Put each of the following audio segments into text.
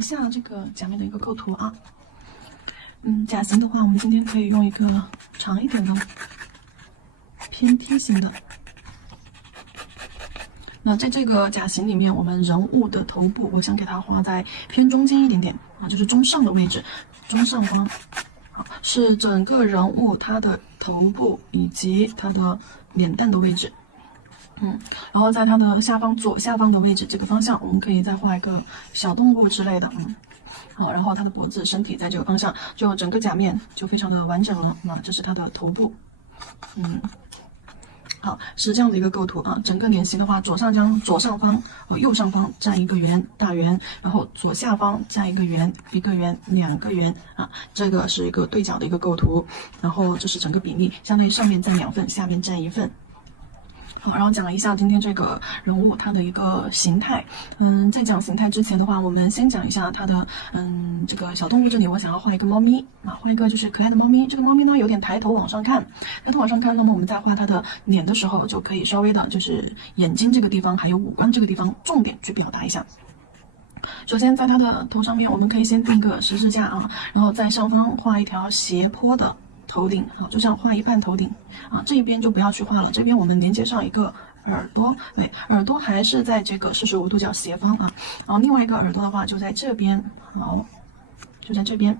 一下这个假面的一个构图啊。甲型的话，我们今天可以用一个长一点的偏梯形的。那在这个甲型里面，我们人物的头部，我想给它画在偏中间一点点啊，就是中上的位置，中上方。好，是整个人物它的头部以及它的脸蛋的位置。然后在它的下方左下方的位置这个方向，我们可以再画一个小动物之类的。好，然后它的脖子、身体在这个方向，就整个假面就非常的完整了。那这是它的头部。好，是这样的一个构图啊。整个脸型的话，左上方和右上方占一个圆大圆，然后左下方占一个圆，一个圆两个圆啊。这个是一个对角的一个构图，然后这是整个比例，相当于上面占2份，下面占1份。好，然后讲一下今天这个人物它的一个形态。在讲形态之前的话，我们先讲一下它的这个小动物这里，我想要画一个猫咪啊，画一个就是可爱的猫咪。这个猫咪呢有点抬头往上看，抬头往上看，那么我们在画它的脸的时候，就可以稍微的就是眼睛这个地方还有五官这个地方重点去表达一下。首先在它的头上面，我们可以先定一个十字架啊，然后在上方画一条斜坡的头顶，好，就像画一半头顶啊，这一边就不要去画了，这边我们连接上一个耳朵，对，耳朵还是在这个45度角斜方啊，然后另外一个耳朵的话就在这边，好，就在这边，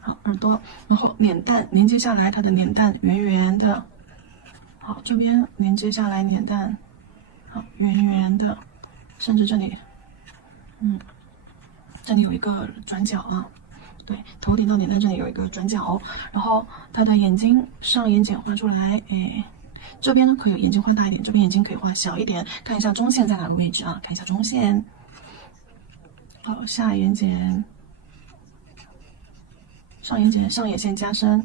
好，耳朵，然后脸蛋连接下来，它的脸蛋圆圆的，好，这边连接下来脸蛋，好，圆圆的，甚至这里，这里有一个转角啊。对，头顶到脸蛋这里有一个转角，然后它的眼睛上眼睑画出来，这边呢可以眼睛画大一点，这边眼睛可以画小一点，看一下中线在哪个位置啊？看一下中线，好，下眼睑，上眼睑，上眼线加深，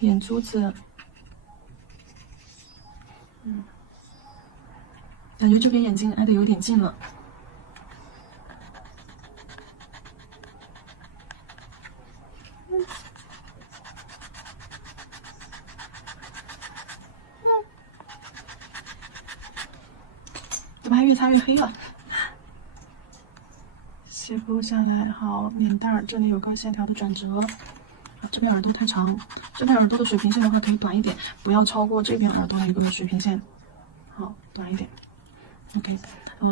眼珠子，感觉这边眼睛挨得有点近了。怎么还越擦越黑了？斜坡下来，好，脸蛋儿这里有个线条的转折。这边耳朵太长，这边耳朵的水平线的话可以短一点，不要超过这边耳朵的一个水平线。好，短一点。OK，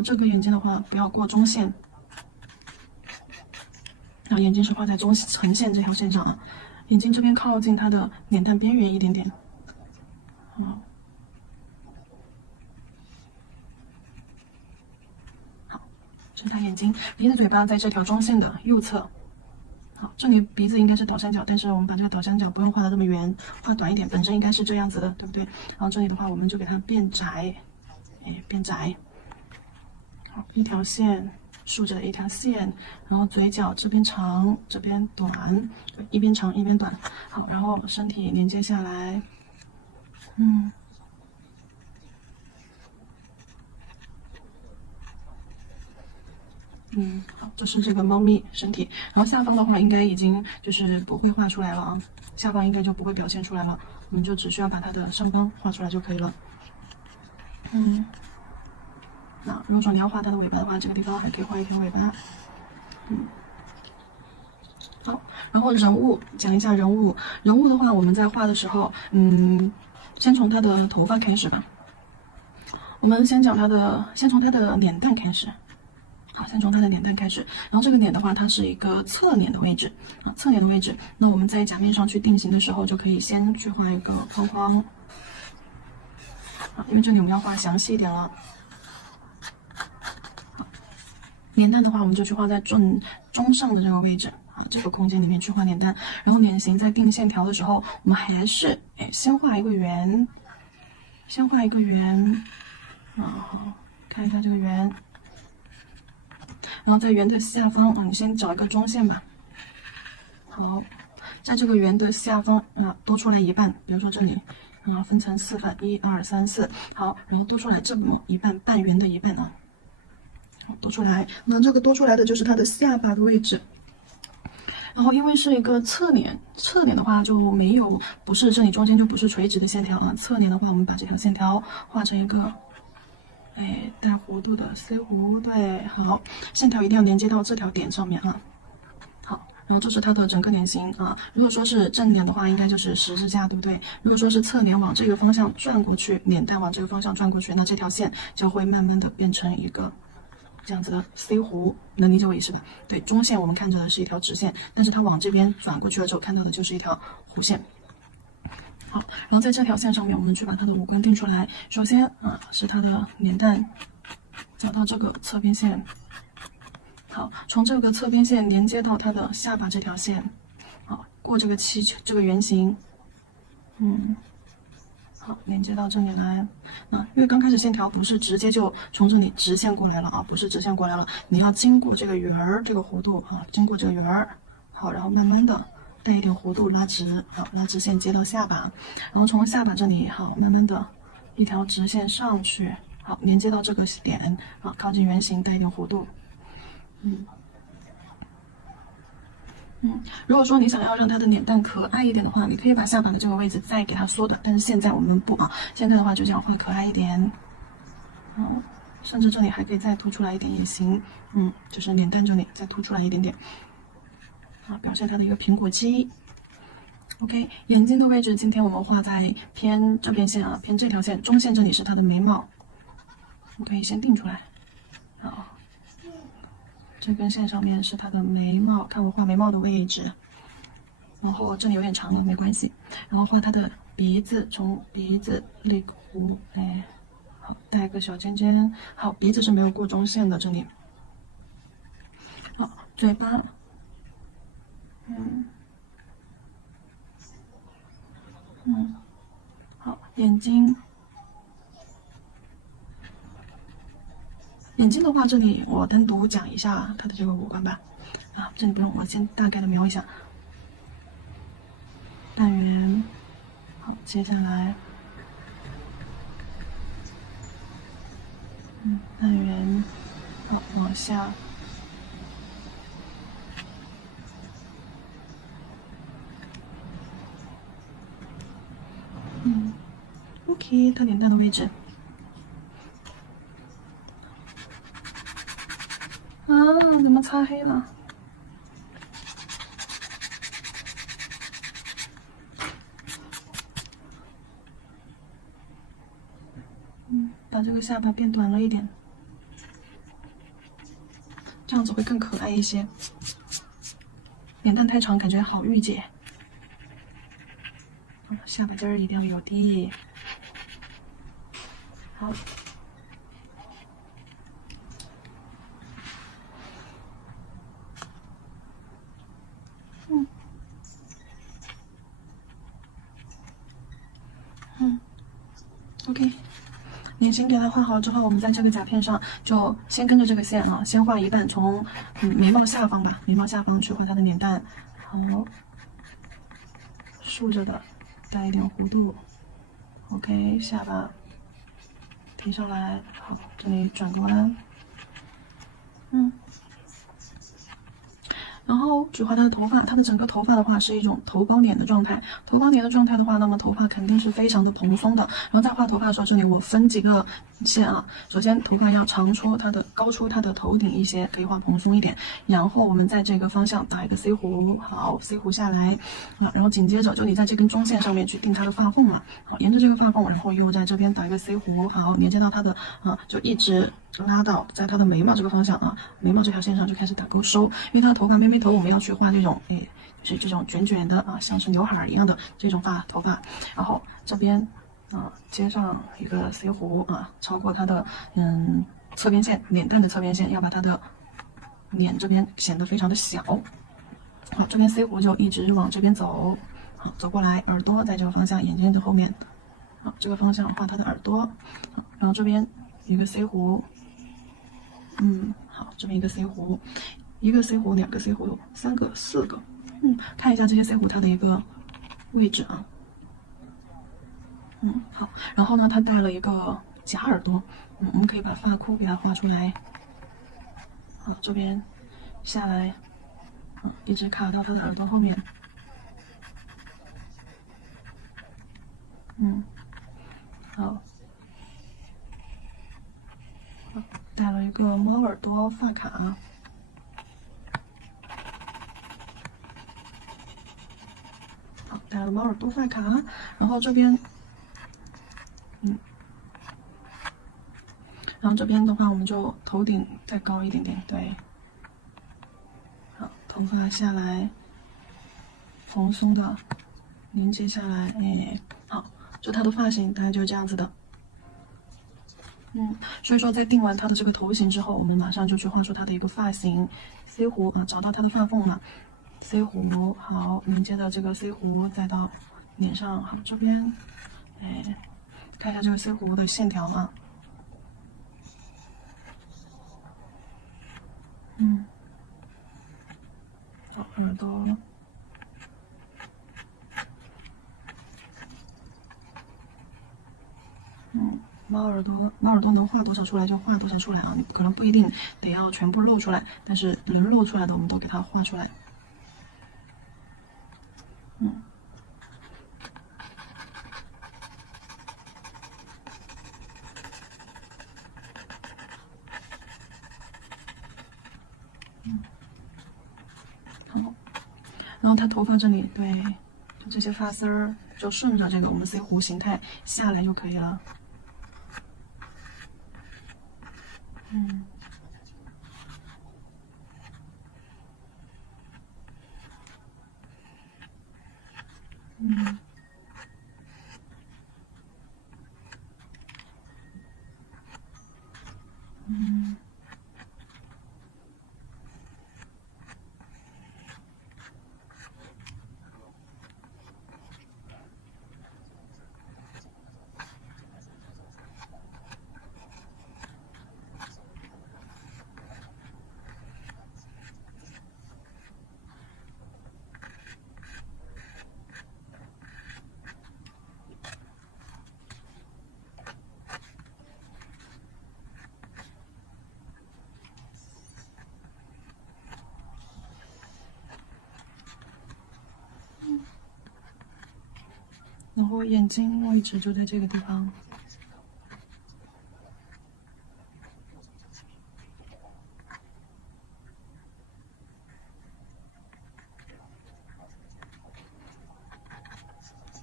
这个眼睛的话不要过中线，然后眼睛是画在中横线这条线上啊，眼睛这边靠近它的脸蛋边缘一点点。好，睁大眼睛，鼻子嘴巴在这条中线的右侧。好，这里鼻子应该是倒三角，但是我们把这个倒三角不用画的这么圆，画短一点，本身应该是这样子的，对不对？然后这里的话，我们就给它变窄，变窄。好，一条线，竖着的一条线，然后嘴角这边长，这边短，一边长一边短。好，然后身体连接下来，好，这是这个猫咪身体，然后下方的话应该已经就是不会画出来了啊，下方应该就不会表现出来了，我们就只需要把它的上方画出来就可以了。那如果说你要画它的尾巴的话，这个地方还可以画一条尾巴。好，然后人物讲一下人物的话，我们在画的时候，先从它的头发开始吧。我们先从它的脸蛋开始。好，先从它的脸蛋开始，然后这个脸的话，它是一个侧脸的位置啊，侧脸的位置。那我们在假面上去定型的时候，就可以先去画一个框框。好，因为这里我们要画详细一点了。好，脸蛋的话，我们就去画在中上的这个位置啊，这个空间里面去画脸蛋。然后脸型在定线条的时候，我们还是先画一个圆，好，看一下这个圆。然后在圆的下方你先找一个中线吧。好，在这个圆的下方多出来一半，比如说这里分成4份，1、2、3、4，好，然后多出来这么一半，半圆的一半啊，多出来。那这个多出来的就是它的下巴的位置。然后因为是一个侧脸，侧脸的话就没有，不是这里中间就不是垂直的线条啊。侧脸的话，我们把这条线条画成一个，带弧度的 C 弧，对，好，线条一定要连接到这条点上面啊。好，然后这是它的整个脸型啊。如果说是正脸的话，应该就是十字架，对不对？如果说是侧脸往这个方向转过去，脸蛋往这个方向转过去，那这条线就会慢慢的变成一个这样子的 C 弧，能理解我意思吧？对，中线我们看着的是一条直线，但是它往这边转过去了之后，看到的就是一条弧线。好，然后在这条线上面，我们去把它的五官定出来。首先是它的脸蛋，找到这个侧边线。好，从这个侧边线连接到它的下巴这条线。好，过这个气球，这个圆形，好，连接到这里来。因为刚开始线条不是直接就从这里直线过来了啊，不是直线过来了，你要经过这个圆儿，这个弧度啊，经过这个圆儿，好，然后慢慢的带一点弧度拉直，好，拉直线接到下巴，然后从下巴这里，好，慢慢的一条直线上去，好，连接到这个点，好，靠近圆形带一点弧度，如果说你想要让它的脸蛋可爱一点的话，你可以把下巴的这个位置再给它缩短，但是现在我们不啊，现在的话就这样画可爱一点，甚至这里还可以再凸出来一点也行，就是脸蛋这里再凸出来一点点，表现它的一个苹果肌。OK， 眼睛的位置今天我们画在偏这边线啊，偏这条线，中线这里是它的眉毛，我可以先定出来，好。这根线上面是它的眉毛，看我画眉毛的位置，然后这里有点长了，没关系。然后画它的鼻子，从鼻子立弧，好，带个小尖尖。好，鼻子是没有过中线的，这里。好，嘴巴，好，眼睛。眼睛的话，这里我单独讲一下它的这个五官吧。这里不用，我先大概的描一下。半圆，好，接下来，半圆，好，往下，OK， 它脸蛋的位置。怎么擦黑了？把这个下巴变短了一点，这样子会更可爱一些。脸蛋太长，感觉好御姐。下巴尖儿一定要有地。好。OK， 脸型给它画好之后，我们在这个甲片上就先跟着这个线啊，先画一半，从眉毛下方吧，眉毛下方去画它的脸蛋，好，竖着的，带一点弧度 ，OK， 下巴提上来，好，这里转个弯，然后去画它的头发，它的整个头发的话是一种头包脸的状态。头包脸的状态的话，那么头发肯定是非常的蓬松的。然后在画头发的时候，这里我分几个线啊。首先头发要长出它的高出它的头顶一些，可以画蓬松一点。然后我们在这个方向打一个 C 弧，好 C 弧下来然后紧接着就你在这根中线上面去定它的发缝嘛，好，沿着这个发缝，然后又在这边打一个 C 弧，好，连接到它的就一直拉到在它的眉毛这个方向眉毛这条线上就开始打勾收，因为它的头发妹妹头我们要去画这种就是这种卷卷的像是刘海一样的这种头发，然后这边接上一个 C 弧超过它的侧边线，脸蛋的侧边线，要把它的脸这边显得非常的小。好，这边 C 弧就一直往这边走，好，走过来，耳朵在这个方向，眼睛的后面，好，这个方向画它的耳朵，好，然后这边一个 C 弧，好，这边一个 C 弧，一个 C 弧，两个 C 弧，三个、四个，看一下这些 C 弧它的一个位置啊，好，然后呢，它带了一个假耳朵，我们可以把发箍给它画出来，好，这边下来，一直卡到他的耳朵后面。好，戴了一个猫耳朵发卡。好，戴了猫耳朵发卡，然后这边，然后这边的话，我们就头顶再高一点点，对。好，头发下来，蓬松的连接下来，好，就它的发型大概就是这样子的。所以说在定完它的这个头型之后，我们马上就去画出它的一个发型。C 弧啊，找到它的发缝了。C 弧好，连接的这个 C 弧再到脸上，好这边，看一下这个 C 弧的线条啊。好，耳朵。猫耳朵能画多少出来就画多少出来啊！你可能不一定得要全部露出来，但是能露出来的我们都给它画出来。好，然后它头发这里，对，就这些发丝儿就顺着这个我们 C 弧形态下来就可以了。然后眼睛位置就在这个地方。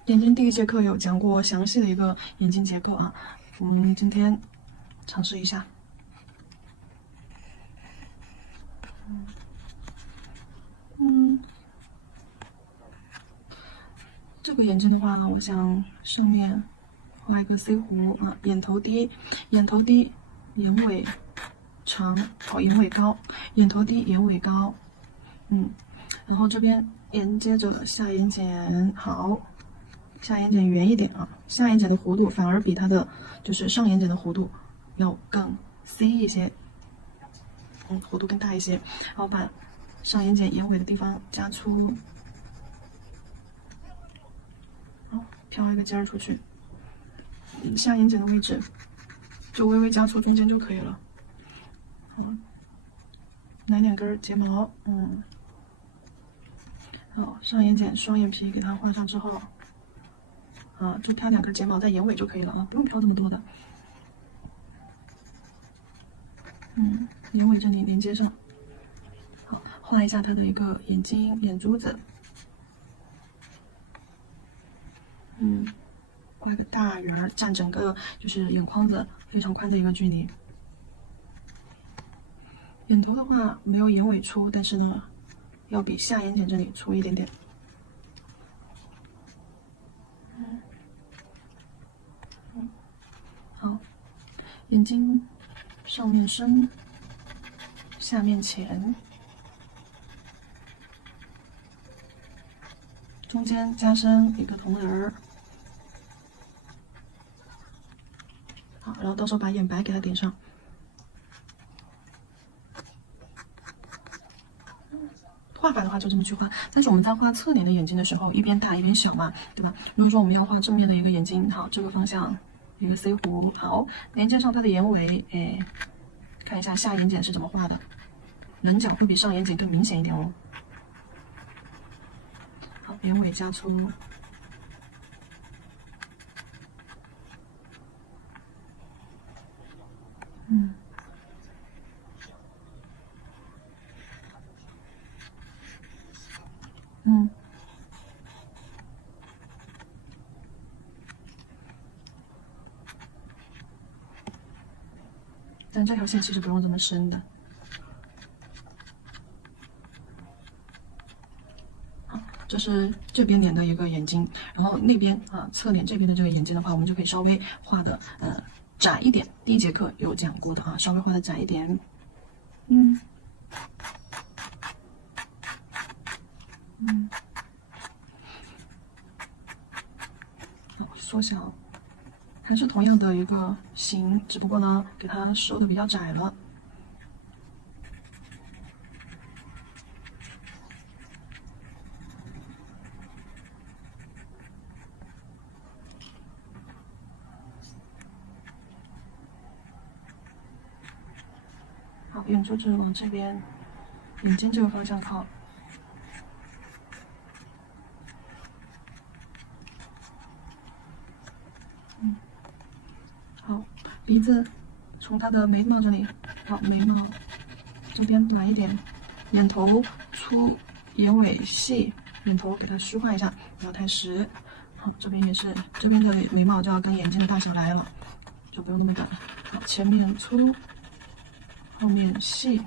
眼睛第一节课有讲过详细的一个眼睛结构啊，我们今天尝试一下。这个眼睛的话呢，我想上面画一个 C 弧啊，眼头低，眼尾长，好，眼尾高，眼头低，眼尾高，然后这边连接着下眼睑，好，下眼睑圆一点啊，下眼睑的弧度反而比它的就是上眼睑的弧度要更 C 一些，弧度更大一些，然后把上眼睑眼尾的地方加粗。飘一个尖儿出去，下眼睑的位置就微微加粗中间就可以了。好，来2根睫毛，好，上眼睑双眼皮给它画上之后，就飘2根睫毛在眼尾就可以了啊，不用飘这么多的。眼尾这里连接上，好，画一下它的一个眼睛眼珠子。画个大圆儿，占整个就是眼眶子非常宽的一个距离。眼头的话没有眼尾粗，但是呢，要比下眼睑这里粗一点点。好，眼睛上面深，下面浅，中间加深一个瞳仁儿。好，然后到时候把眼白给它点上。画法的话就这么去画，但是我们在画侧脸的眼睛的时候，一边大一边小嘛，对吧？如果说我们要画正面的一个眼睛，好，这个方向一个 C 弧，好，连接上它的眼尾，看一下下眼睑是怎么画的，棱角会比上眼睑更明显一点哦。眼尾加粗。但这条线其实不用这么深的。好，这是这边脸的一个眼睛，然后那边侧脸这边的这个眼睛的话，我们就可以稍微画的窄一点。第一节课有讲过的稍微画的窄一点。缩小。还是同样的一个形，只不过呢，给它收的比较窄了。好，眼珠子往这边，眼睛这个方向靠。好，鼻子从它的眉毛这里，好，眉毛这边来一点，眼头粗，眼尾细，眼头给它虚化一下，不要太实。好，这边也是，这边的眉毛就要跟眼睛的大小来了，就不用那么短。好，前面粗，后面细，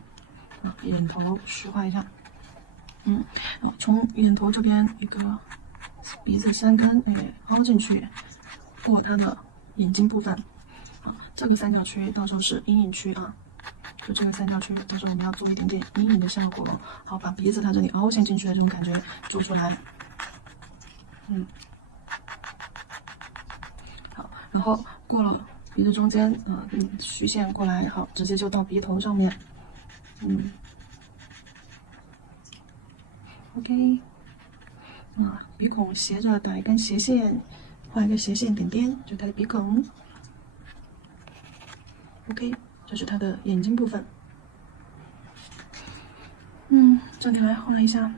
眼头虚化一下。好，从眼头这边一个鼻子3根，凹进去，过它的眼睛部分。这个三角区到时候是阴影区就这个三角区，到时候我们要做一点点阴影的效果。好，把鼻子它这里凹陷进去的这种感觉做出来。好，然后过了鼻子中间，虚线过来，好，直接就到鼻头上面。OK，鼻孔斜着打一根斜线，画一个斜线点点，就它的鼻孔。OK， 这是它的眼睛部分。这里来画一下。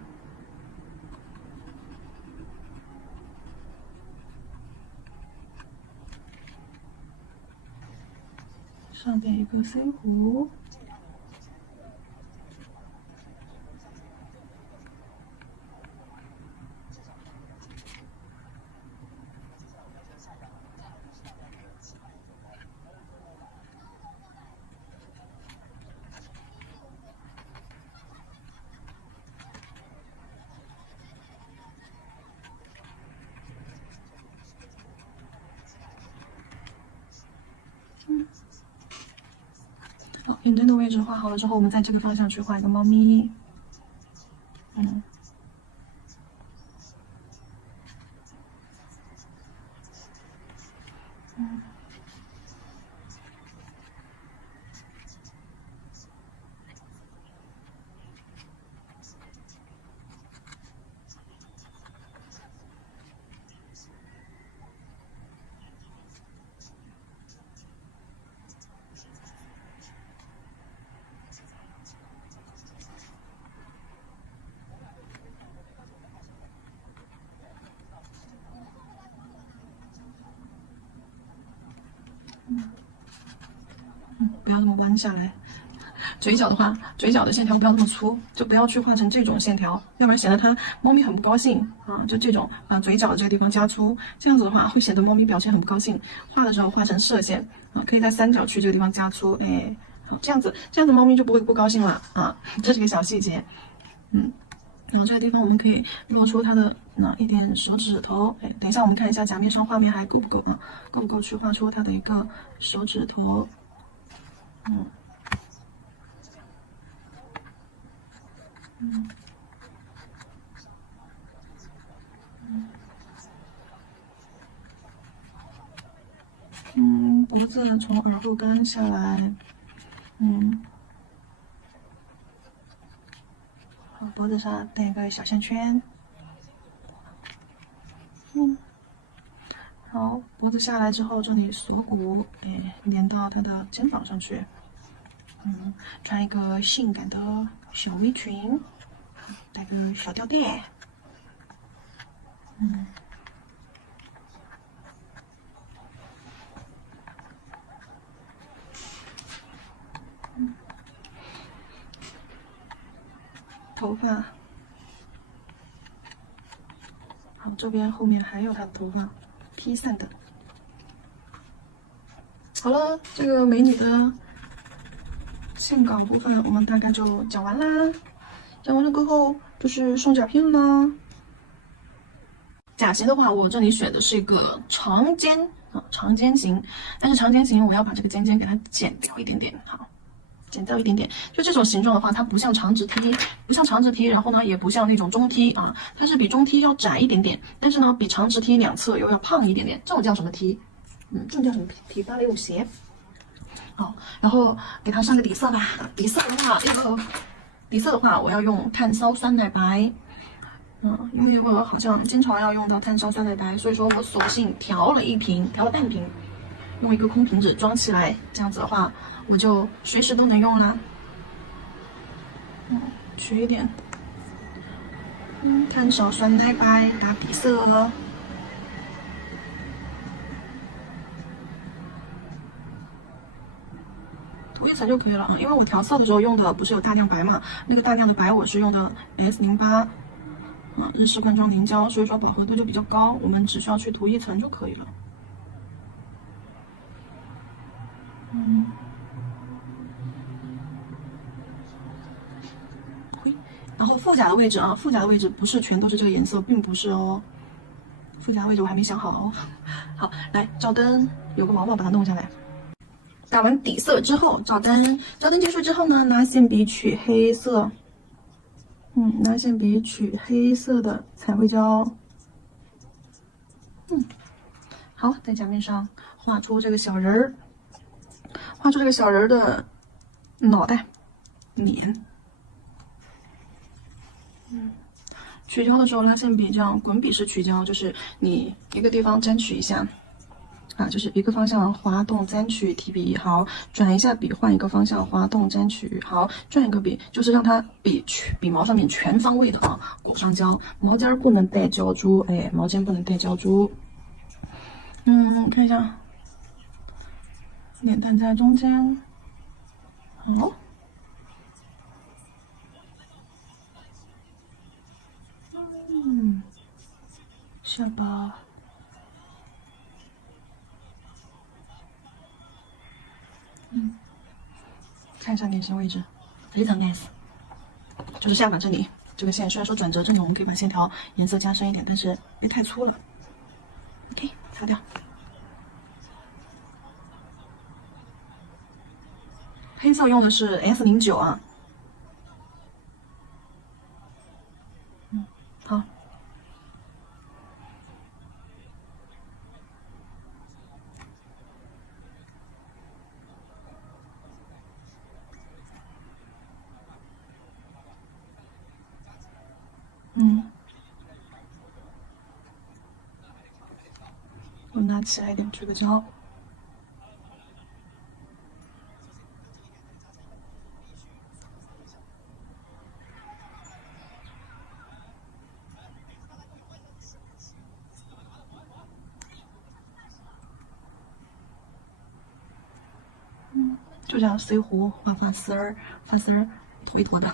上边一个 C 弧。好，眼睛的位置画好了之后，我们在这个方向去画一个猫咪。不要这么弯下来。嘴角的话，嘴角的线条不要那么粗，就不要去画成这种线条，要不然显得它猫咪很不高兴就这种嘴角这个地方加粗，这样子的话会显得猫咪表现很不高兴。画的时候画成射线可以在三角区这个地方加粗，这样子猫咪就不会不高兴了这是个小细节。然后这个地方我们可以露出它的一点手指头，等一下我们看一下假面上画面还够不够够不够去画出它的一个手指头。脖子从耳后根下来，好，脖子上带一个小线圈，好，脖子下来之后，这里锁骨，连到它的肩膀上去，穿一个性感的小围裙，带个小吊带。头发，好，这边后面还有她的头发，披散的。好了，这个美女的线稿部分我们大概就讲完啦。讲完了过后就是双甲片啦。甲型的话，我这里选的是一个长尖啊，长尖型。但是长尖型我要把这个尖尖给它剪掉一点点，好，剪掉一点点。就这种形状的话，它不像长直梯，然后呢也不像那种中梯啊，它是比中梯要窄一点点，但是呢比长直梯两侧又要胖一点点。这种叫什么梯？这种叫什么梯？芭蕾舞鞋。好，然后给它上个底色吧。底色的话，我要用炭烧酸奶白。因为我好像经常要用到炭烧酸奶白，所以说我索性调了半瓶，用一个空瓶子装起来，这样子的话，我就随时都能用啦。取一点，炭烧酸奶白打底色。涂一层就可以了，因为我调色的时候用的不是有大亮白嘛，那个大亮的白我是用的 S08，日式罐装凝胶，所以说饱和度就比较高，我们只需要去涂一层就可以了。然后腹甲的位置啊，腹甲的位置不是全都是这个颜色，并不是哦。腹甲的位置我还没想好哦。好，来照灯，有个毛毛把它弄下来。打完底色之后，照灯结束之后呢，拿线笔取黑色，拿线笔取黑色的彩绘胶，好，在甲面上画出这个小人儿，画出这个小人儿的脑袋、脸，取胶的时候，拿线笔这样滚笔式取胶，就是你一个地方沾取一下。就是一个方向滑动沾取提笔，好，转一下笔，换一个方向滑动沾取，好，转一个笔，就是让它笔毛上面全方位的裹上胶，毛尖不能带胶珠，毛尖不能带胶珠。看一下，脸蛋在中间，好，下巴。看一下脸型位置，非常 nice， 就是下巴这里这个线，虽然说转折这里我们可以把线条颜色加深一点，但是别太粗了。OK， 擦掉。黑色用的是 S09啊。好。我拿起来一点这个胶。就这样随弧画发丝儿，坨一坨的。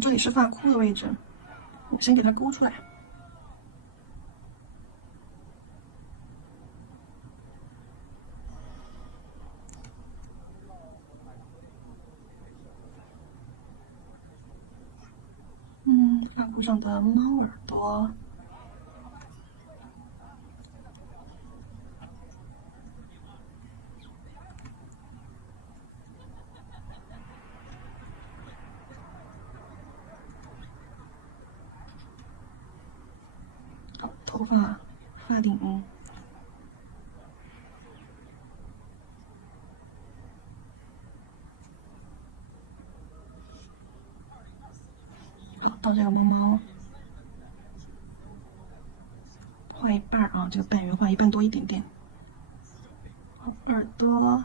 这里是发箍的位置，我先给它勾出来。发箍上的猫耳朵。头发发顶，好，到这个猫猫画一半啊，这个半圆画一半多一点点。好，耳朵。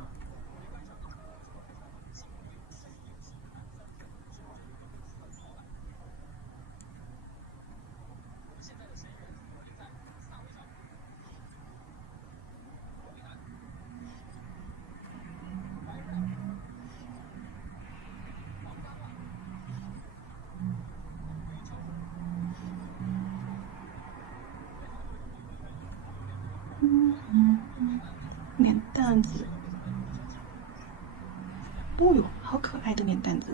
脸蛋子，哦哟，好可爱的脸蛋子。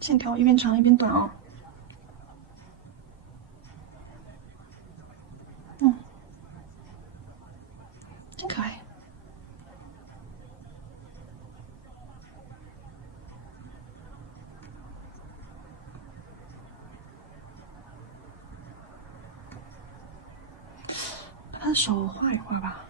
线条一边长一边短哦。真可爱。把它的手画一画吧。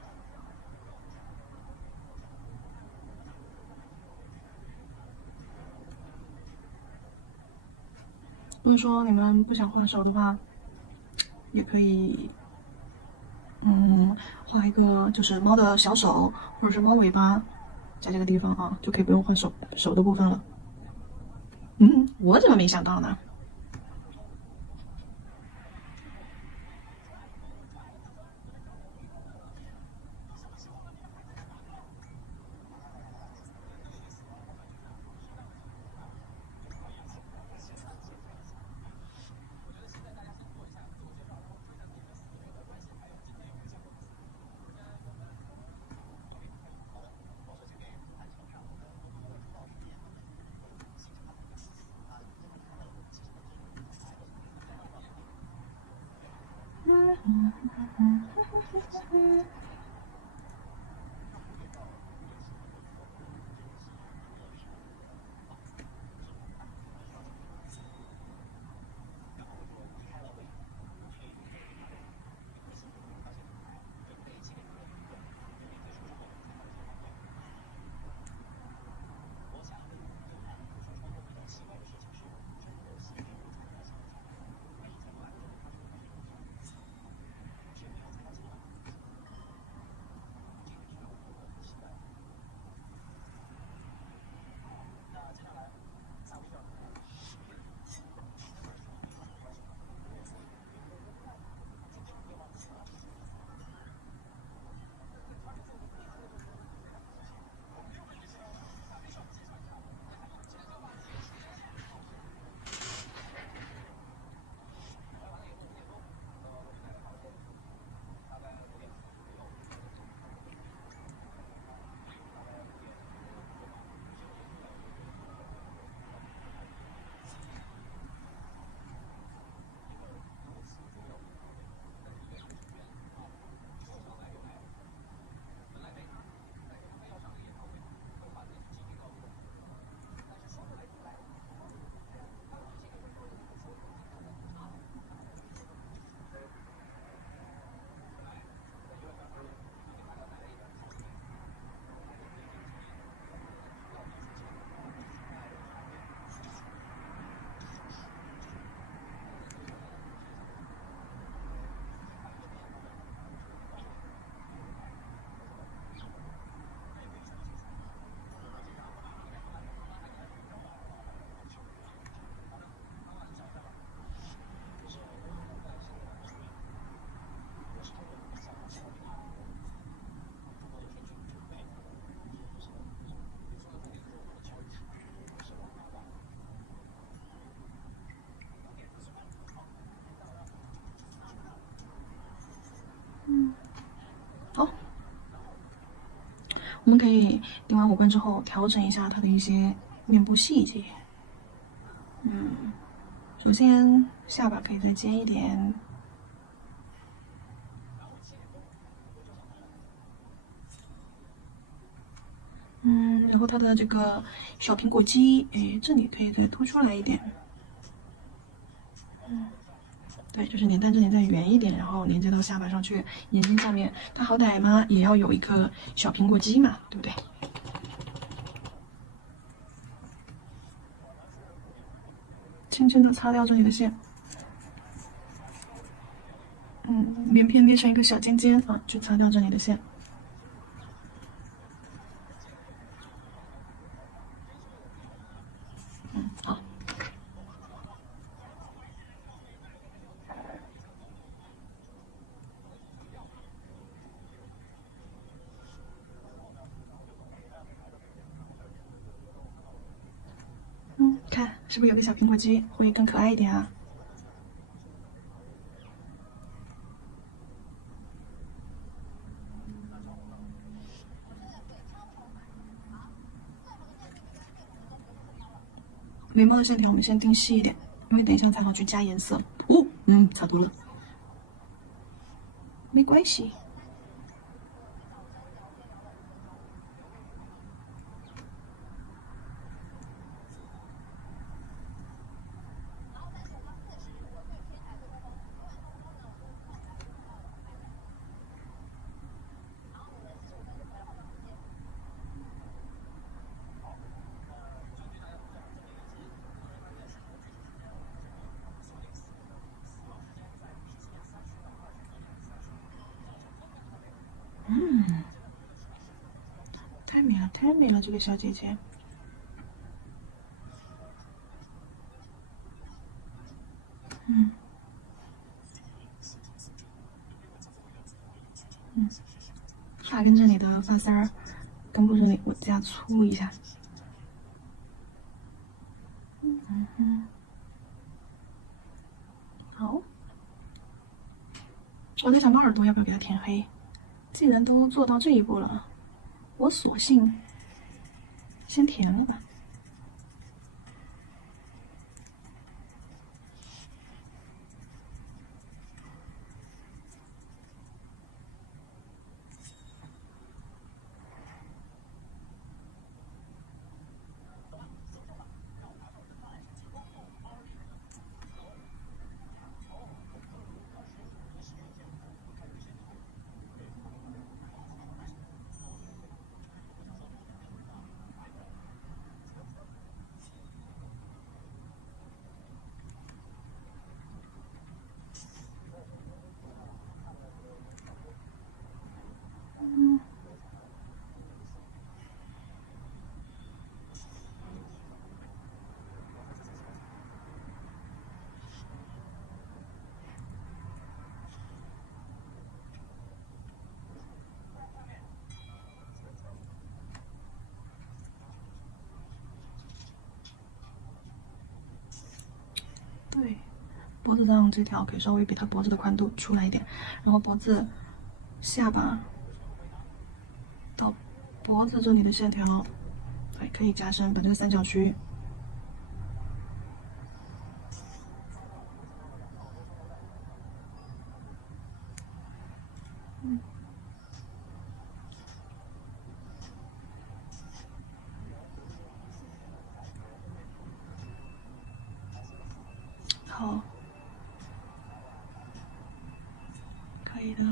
如果说你们不想画手的话，也可以，画一个就是猫的小手或者是猫尾巴，在这个地方啊，就可以不用画手的部分了。我怎么没想到呢？我们可以顶完5关之后，调整一下它的一些面部细节。首先下巴可以再尖一点。然后它的这个小苹果肌，哎，这里可以再凸出来一点。对，就是脸蛋这里再圆一点，然后连接到下巴上去，眼睛下面，它好歹嘛也要有一个小苹果肌嘛，对不对？轻轻的擦掉这里的线，连片捏成一个小尖尖啊，去擦掉这里的线。好。看是不是有个小苹果肌会更可爱一点啊？眉毛的线条我们先定细一点，因为等一下才好去加颜色。差多了，没关系。太美了，太美了，这个小姐姐。发根这里的发丝儿，根部这里我加粗一下。好。我在想把耳朵要不要给它填黑？既然都做到这一步了，我索性先填了吧。对，脖子上这条可以稍微比它脖子的宽度出来一点，然后脖子、下巴到脖子这里的线条，对，可以加深，把这个三角区。好，可以的。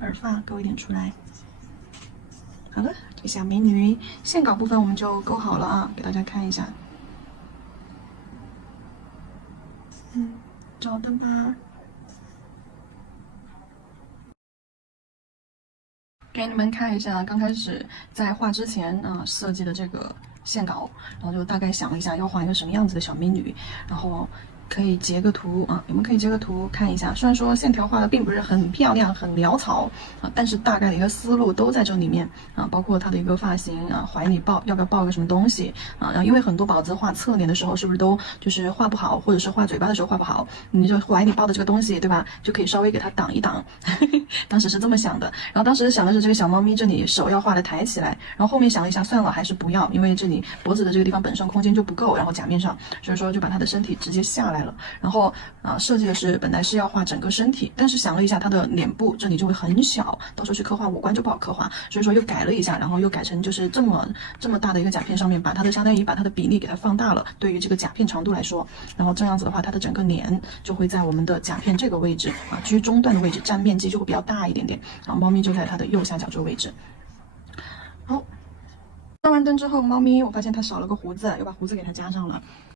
耳发勾一点出来。好了，这个小美女线稿部分我们就勾好了啊，给大家看一下。找的吧。给你们看一下，刚开始在画之前设计的这个线稿，然后就大概想了一下要画一个什么样子的小美女，然后可以截个图啊，你们可以截个图看一下。虽然说线条画的并不是很漂亮、很潦草啊，但是大概的一个思路都在这里面啊，包括它的一个发型啊，怀里要不要抱个什么东西啊？然后因为很多宝子画侧脸的时候，是不是都就是画不好，或者是画嘴巴的时候画不好，你就怀里抱的这个东西，对吧？就可以稍微给它挡一挡。当时是这么想的，然后当时想的是这个小猫咪这里手要画的抬起来，然后后面想了一下，算了，还是不要，因为这里脖子的这个地方本身空间就不够，然后甲面上，所以说就把它的身体直接下来了。然后设计的是本来是要画整个身体，但是想了一下，它的脸部这里就会很小，到时候去刻画五官就不好刻画，所以说又改了一下，然后又改成就是这么大的一个甲片上面，把它的相当于把它的比例给它放大了，对于这个甲片长度来说，然后这样子的话，它的整个脸就会在我们的甲片这个位置啊，居中段的位置，占面积就会比较大一点点。然后猫咪就在它的右下角这个位置。好，上完灯之后，猫咪我发现它少了个胡子，又把胡子给它加上了。